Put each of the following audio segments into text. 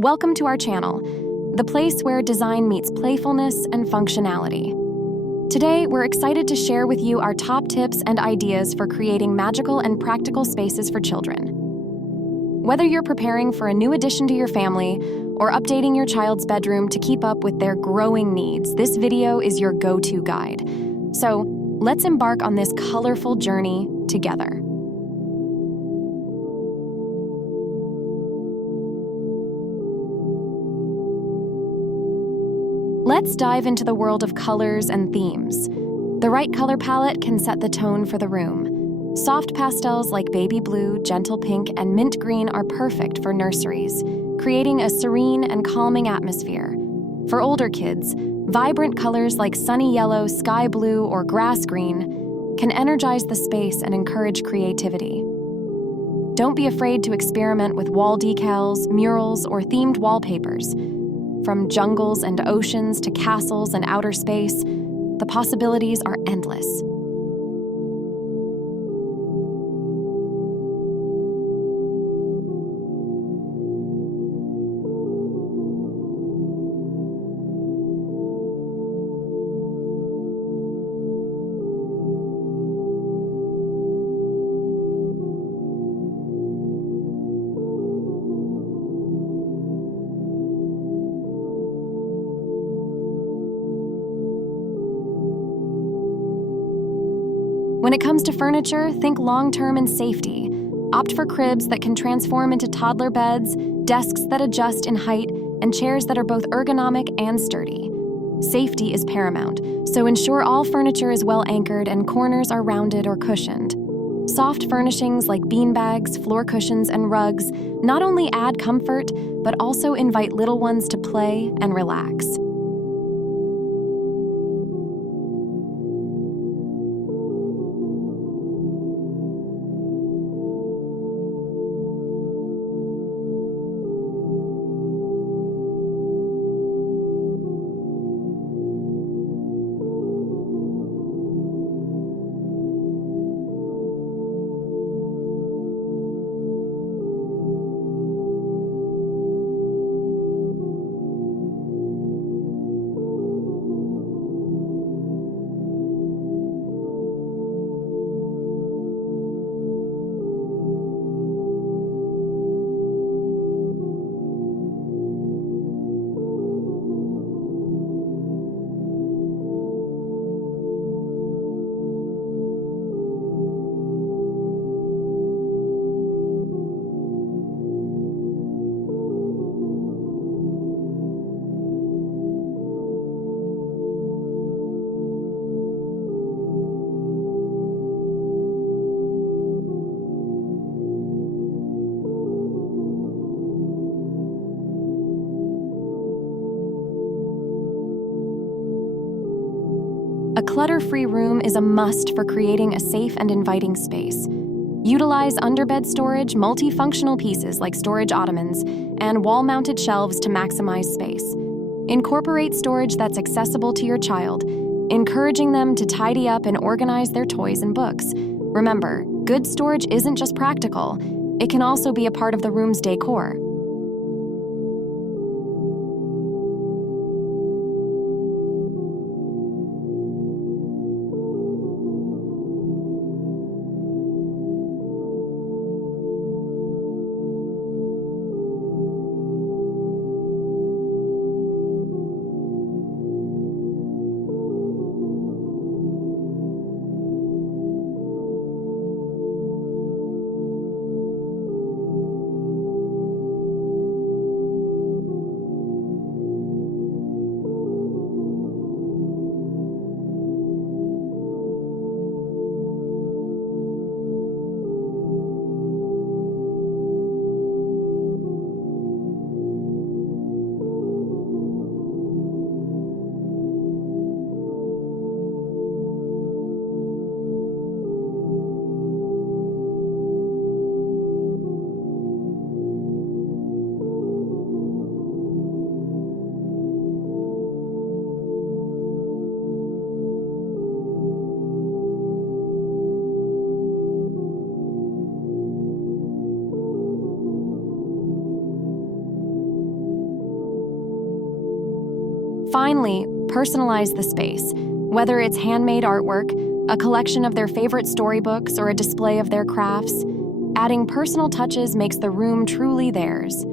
Welcome to our channel, the place where design meets playfulness and functionality. Today, we're excited to share with you our top tips and ideas for creating magical and practical spaces for children. Whether you're preparing for a new addition to your family or updating your child's bedroom to keep up with their growing needs, this video is your go-to guide. So, let's embark on this colorful journey together. Let's dive into the world of colors and themes. The right color palette can set the tone for the room. Soft pastels like baby blue, gentle pink, and mint green are perfect for nurseries, creating a serene and calming atmosphere. For older kids, vibrant colors like sunny yellow, sky blue, or grass green can energize the space and encourage creativity. Don't be afraid to experiment with wall decals, murals, or themed wallpapers. From jungles and oceans to castles and outer space, the possibilities are endless. When it comes to furniture, think long-term and safety. Opt for cribs that can transform into toddler beds, desks that adjust in height, and chairs that are both ergonomic and sturdy. Safety is paramount, so ensure all furniture is well anchored and corners are rounded or cushioned. Soft furnishings like beanbags, floor cushions, and rugs not only add comfort, but also invite little ones to play and relax. A clutter-free room is a must for creating a safe and inviting space. Utilize underbed storage, multifunctional pieces like storage ottomans, and wall-mounted shelves to maximize space. Incorporate storage that's accessible to your child, encouraging them to tidy up and organize their toys and books. Remember, good storage isn't just practical, it can also be a part of the room's decor. Finally, personalize the space. Whether it's handmade artwork, a collection of their favorite storybooks, or a display of their crafts, adding personal touches makes the room truly theirs.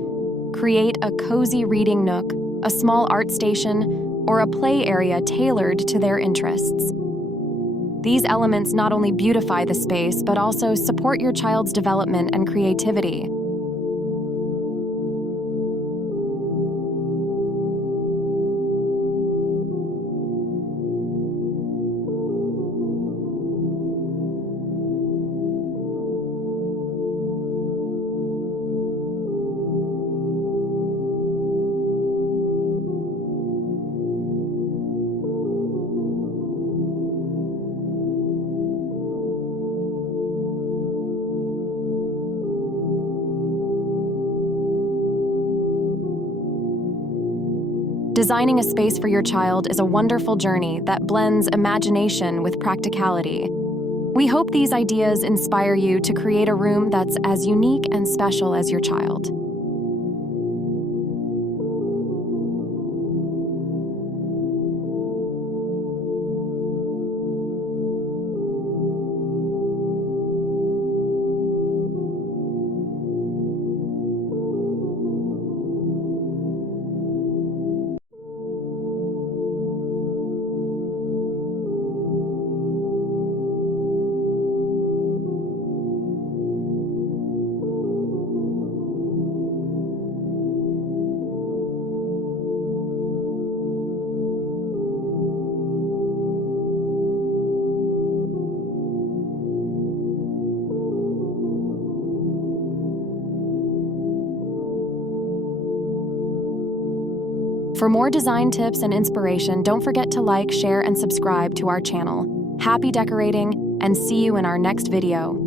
Create a cozy reading nook, a small art station, or a play area tailored to their interests. These elements not only beautify the space, but also support your child's development and creativity. Designing a space for your child is a wonderful journey that blends imagination with practicality. We hope these ideas inspire you to create a room that's as unique and special as your child. For more design tips and inspiration, don't forget to like, share, and subscribe to our channel. Happy decorating, and see you in our next video.